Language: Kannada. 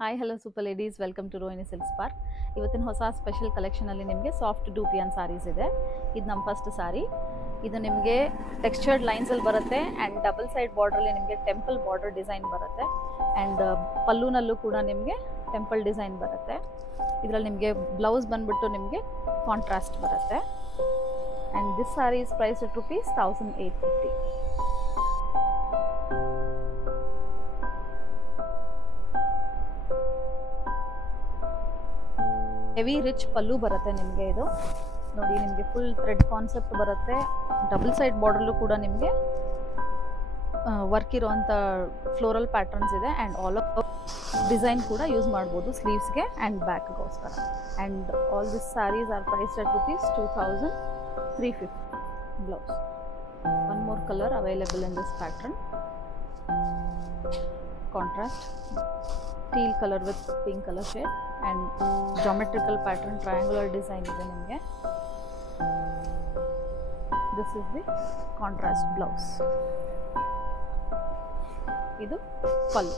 Hi hello super ladies, welcome to Rohini silk spark. ಇವತ್ತಿನ ಹೊಸ ಸ್ಪೆಷಲ್ ಕಲೆಕ್ಷನಲ್ಲಿ ನಿಮಗೆ ಸಾಫ್ಟ್ ಡೂಪಿಯನ್ ಸಾರೀಸ್ ಇದೆ. ಇದು ನಮ್ಮ ಫಸ್ಟ್ ಸಾರಿ. ಇದು ನಿಮಗೆ ಟೆಕ್ಸ್ಚರ್ಡ್ ಲೈನ್ಸಲ್ಲಿ ಬರುತ್ತೆ ಆ್ಯಂಡ್ ಡಬಲ್ ಸೈಡ್ ಬಾರ್ಡ್ರಲ್ಲಿ ನಿಮಗೆ ಟೆಂಪಲ್ ಬಾರ್ಡರ್ ಡಿಸೈನ್ ಬರುತ್ತೆ ಆ್ಯಂಡ್ ಪಲ್ಲೂನಲ್ಲೂ ಕೂಡ ನಿಮಗೆ ಟೆಂಪಲ್ ಡಿಸೈನ್ ಬರುತ್ತೆ. ಇದರಲ್ಲಿ ನಿಮಗೆ ಬ್ಲೌಸ್ ಬಂದುಬಿಟ್ಟು ನಿಮಗೆ ಕಾಂಟ್ರಾಸ್ಟ್ ಬರುತ್ತೆ and this sari is price at rupees 1850. Heavy rich pallu ಬರುತ್ತೆ ನಿಮಗೆ. ಇದು ನೋಡಿ, ನಿಮಗೆ ಫುಲ್ ಥ್ರೆಡ್ ಕಾನ್ಸೆಪ್ಟ್ ಬರುತ್ತೆ. ಡಬಲ್ ಸೈಡ್ ಬಾರ್ಡರ್ಲು ಕೂಡ ನಿಮಗೆ ವರ್ಕ್ ಇರೋವಂಥ ಫ್ಲೋರಲ್ ಪ್ಯಾಟರ್ನ್ಸ್ ಇದೆ ಆ್ಯಂಡ್ ಆಲ್ ಆಫ್ ಡಿಸೈನ್ ಕೂಡ ಯೂಸ್ ಮಾಡ್ಬೋದು ಸ್ಲೀವ್ಸ್ಗೆ ಆ್ಯಂಡ್ ಬ್ಯಾಕ್ಗೋಸ್ಕರ. And all this saris are priced at rupees 2350. Blouse one more colour available in this pattern. Contrast teal colour with pink colour shade and geometrical pattern triangular design ಇದೆ ನಿಮಗೆ. This is the contrast blouse. ಇದು ಪಲ್ಲು.